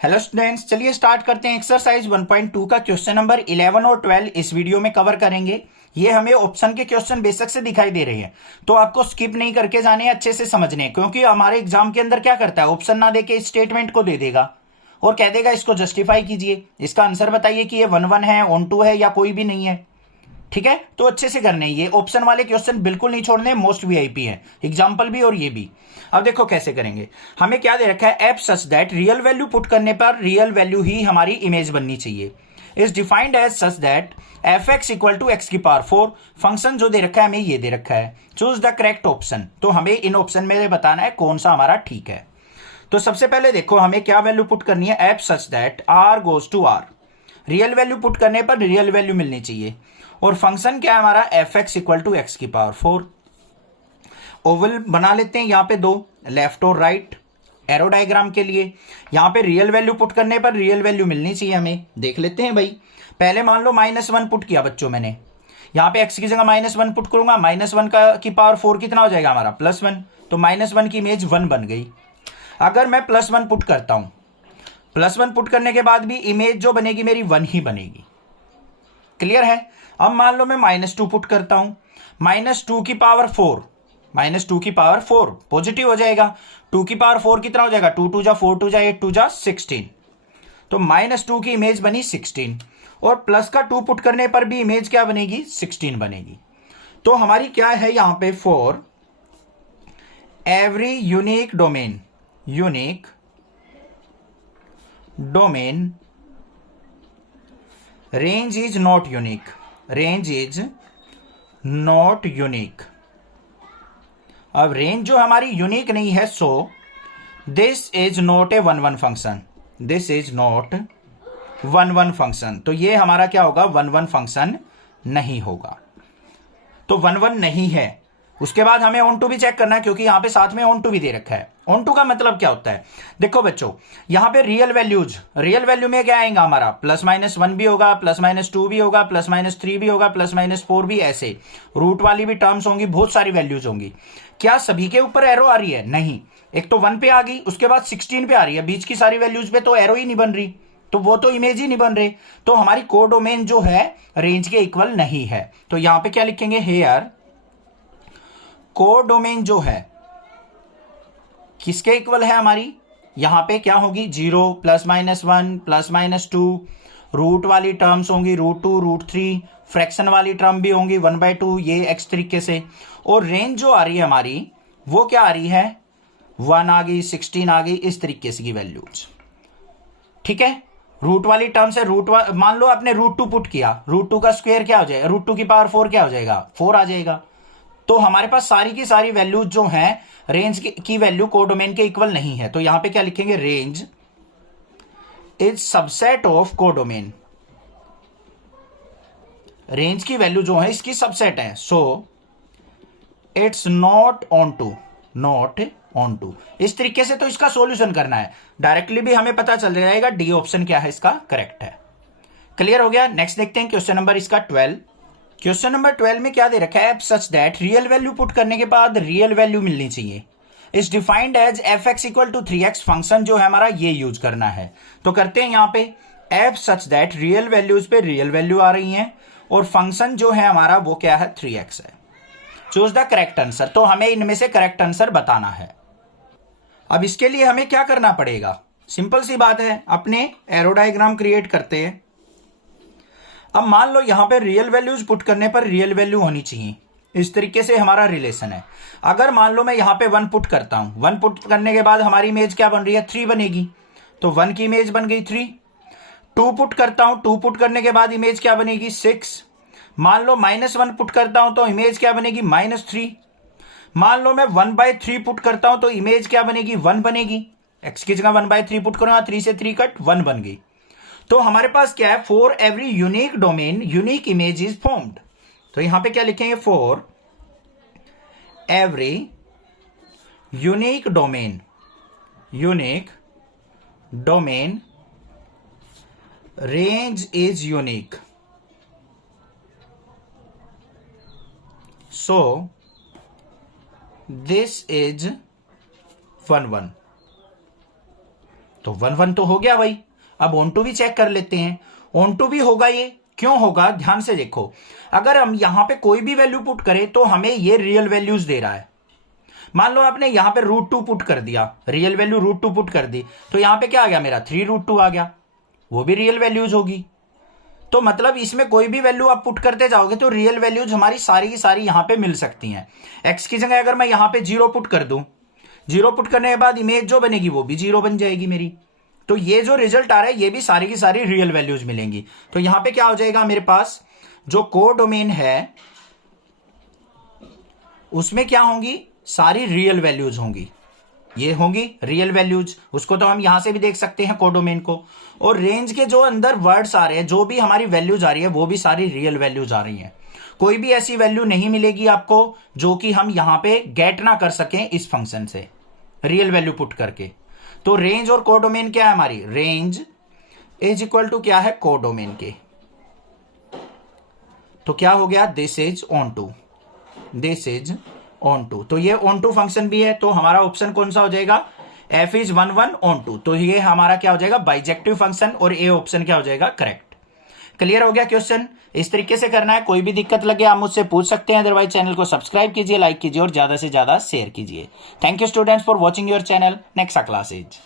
Hello students, चलिए start करते हैं। एक्सरसाइज 1.2 का क्वेश्चन नंबर 11 और 12 इस वीडियो में कवर करेंगे। ये हमें ऑप्शन के क्वेश्चन बेसिक से दिखाई दे रहे हैं, तो आपको स्किप नहीं करके जाने, अच्छे से समझने हैं, क्योंकि हमारे एग्जाम के अंदर क्या करता है, ऑप्शन ना देके इस स्टेटमेंट को दे देगा और कह देगा इसको जस्टिफाई कीजिए, इसका आंसर बताइए कि ये 1-1 है, ऑन 2 है या कोई भी नहीं है। ठीक है, तो अच्छे से करने हैं। ये ऑप्शन वाले क्वेश्चन बिल्कुल नहीं छोड़ने, मोस्ट वीआईपी है, एग्जाम्पल भी और ये भी। अब देखो कैसे करेंगे। हमें क्या दे रखा है, F such that real value put करने पर रियल वैल्यू ही हमारी इमेज बननी चाहिए। Is defined as such that F X equal to X की पावर 4। फंक्शन जो दे रखा है हमें ये दे रखा है। चूज द करेक्ट ऑप्शन, तो हमें इन ऑप्शन में बताना है कौन सा हमारा ठीक है। तो सबसे पहले देखो हमें क्या वैल्यू पुट करनी है, F such that R goes to R. Real value put करने पर रियल वैल्यू मिलनी चाहिए। और फंक्शन क्या है हमारा, F X equal to X की पावर 4। ओवल बना लेते हैं यहां पे दो, लेफ्ट और राइट, एरो डायग्राम के लिए। यहां पे रियल वैल्यू पुट करने पर रियल वैल्यू मिलनी चाहिए हमें। देख लेते हैं भाई। पहले मान लो -1 पुट किया बच्चों मैंने, यहां पे एक्स की जगह -1 पुट करूंगा, -1 का की पावर 4 कितना हो जाएगा हमारा, +1। तो -1 की इमेज 1 बन गई। अगर मैं +1 पुट करता हूं, +1 पुट करने के बाद भी इमेज जो बनेगी मेरी 1 ही बनेगी। क्लियर है। अब मान लो मैं -2 पुट करता हूं, -2 की पावर 4, -2 की पावर 4 पॉजिटिव हो जाएगा। 2 की पावर 4 कितना हो जाएगा, 2 2 जा 4 2 जा 8 2 जा 16। तो -2 की इमेज बनी 16, और प्लस का 2 पुट करने पर भी इमेज क्या बनेगी, 16 बनेगी। तो हमारी क्या है यहां पे, for every unique domain, unique domain range is not unique, range is not unique. अब रेंज जो हमारी यूनिक नहीं है, so this is not a 1-1 function, this is not 1-1 function. तो ये हमारा क्या होगा, 1-1 फंक्शन नहीं होगा। तो 1-1 नहीं है। उसके बाद हमें ऑन टू भी चेक करना है, क्योंकि यहां पे साथ में ऑन टू भी दे रखा है। ऑन टू का मतलब क्या होता है, देखो बच्चों, यहां पे रियल वैल्यूज, रियल वैल्यू में क्या आएगा हमारा, +-1 भी होगा, +-2 भी होगा, +-3 भी होगा, +-4 भी, ऐसे रूट वाली भी टर्म्स होंगी, बहुत सारी वैल्यूज होंगी। क्या सभी के ऊपर एरो आ रही है, नहीं। एक तो 1 पे आ गई, उसके बाद 16 पे आ रही है, बीच की सारी वैल्यूज पे तो एरो ही नहीं बन रही, तो वो तो इमेज ही नहीं बन रही। तो हमारी कोडोमेन जो है रेंज के इक्वल नहीं है। तो यहां पे क्या लिखेंगे, हेयर कोडोमेन जो है किसके इक्वल है हमारी, यहां पे क्या होगी, 0 +-1 +-2, रूट वाली टर्म्स होंगी, √2 √3, फ्रैक्शन वाली टर्म भी होंगी 1/2, ये एक्स तरीके से। और रेंज जो आ रही है हमारी वो क्या आ रही है, 1 आ गई, 16 आ गई, इस तरीके से की वैल्यूज। ठीक है, रूट वाली टर्म से मान लो आपने √2 पुट किया, √2 का स्क्वायर क्या हो जाएगा, √2 की पावर 4 क्या हो जाएगा, 4 आ जाएगा। तो हमारे पास सारी की सारी वैल्यूज जो हैं रेंज की वैल्यू कोडोमेन के इक्वल नहीं है। तो यहां पे क्या लिखेंगे, range is subset of codomain. Range की वैल्यू जो है इसकी सबसेट है, so it's not onto, not onto. इस तरीके से तो इसका सॉल्यूशन करना है। डायरेक्टली भी हमें पता चल जाएगा डी ऑप्शन क्या है इसका करेक्ट है। क्लियर हो गया। नेक्स्ट देखते हैं क्वेश्चन नंबर इसका 12। क्वेश्चन नंबर 12 में क्या दे रखा है, such that real value put करने के बाद रियल वैल्यू मिलनी चाहिए। Is defined as F X equal to 3x। Function जो है हमारा ये यूज करना है। तो करते हैं यहां पे F such that real values पे रियल वैल्यू आ रही है, और फंक्शन जो है हमारा वो क्या है, 3x है। चूज द करेक्ट आंसर, तो हमें इनमें से करेक्ट आंसर बताना है। अब इसके लिए हमें क्या करना पड़ेगा, सिंपल सी बात है, अपने एरो डायग्राम क्रिएट करते हैं। अब मान लो यहां पे रियल वैल्यूज पुट करने पर रियल वैल्यू होनी चाहिए, इस तरीके से हमारा रिलेशन है। अगर मान लो मैं यहां पे 1 पुट करता हूं, 1 पुट करने के बाद हमारी इमेज क्या बन रही है, 3 बनेगी। तो 1 की इमेज बन गई 3। 2 पुट करता हूं, 2 पुट करने के बाद इमेज क्या बनेगी, 6। मान लो -1 पुट करता हूं तो इमेज क्या बनेगी, -3। मान लो मैं 1/3 पुट करता हूं तो इमेज क्या बनेगी, 1 बनेगी। एक्स की जगह 1/3 पुट करूंगा, 3 से 3 कट, 1 बन गई। तो हमारे पास क्या है, for every unique domain unique image is formed. तो यहां पे क्या लिखेंगे, for every unique domain, unique domain range is unique, so this is 1-1। तो 1 1 तो हो गया भाई। अब ऑन टू भी चेक कर लेते हैं। ऑन टू भी होगा, ये क्यों होगा ध्यान से देखो। अगर हम यहां पे कोई भी वैल्यू पुट करें तो हमें ये रियल वैल्यूज दे रहा है। मान लो आपने यहां पे √2 पुट कर दिया, रियल वैल्यू √2 पुट कर दी, तो यहां पे क्या आ गया मेरा 3√2 आ गया, वो भी रियल वैल्यूज होगी। तो मतलब इसमें कोई भी वैल्यू आप पुट करते जाओगे तो रियल वैल्यूज हमारी सारी की सारी यहां पे मिल सकती हैं। एक्स की जगह अगर मैं यहां पे 0 पुट कर दूं, 0 पुट करने के बाद इमेज जो बनेगी वो भी 0 बन जाएगी मेरी। तो ये जो रिजल्ट आ रहा है ये भी सारी की सारी रियल वैल्यूज मिलेंगी। तो यहां पे क्या हो जाएगा, मेरे पास जो कोडोमेन है उसमें क्या होंगी, सारी रियल वैल्यूज होंगी, ये होंगी रियल वैल्यूज। उसको तो हम यहां से भी देख सकते हैं कोडोमेन को। और रेंज के जो अंदर वर्ड्स आ रहे हैं, जो भी हमारी वैल्यूज आ रही है वो भी सारी रियल वैल्यूज आ रही हैं। कोई भी ऐसी वैल्यू नहीं मिलेगी आपको जो कि हम यहां पे गेट ना कर सकें इस फंक्शन से रियल वैल्यू पुट करके। तो रेंज और कोडोमेन क्या है हमारी, रेंज इज इक्वल टू क्या है, कोडोमेन के। तो क्या हो गया, this is onto, this is onto. तो ये ऑन टू फंक्शन भी है। तो हमारा ऑप्शन कौन सा हो जाएगा, f इज 1 1 ऑन टू। तो ये हमारा क्या हो जाएगा, बाइजेक्टिव फंक्शन, और ए ऑप्शन क्या हो जाएगा, करेक्ट। क्लियर हो गया क्वेश्चन। इस तरीके से करना है। कोई भी दिक्कत लगे आप मुझसे पूछ सकते हैं, अदरवाइज चैनल को सब्सक्राइब कीजिए, लाइक कीजिए और ज्यादा से ज्यादा शेयर कीजिए। Thank you students for watching your channel. Next class is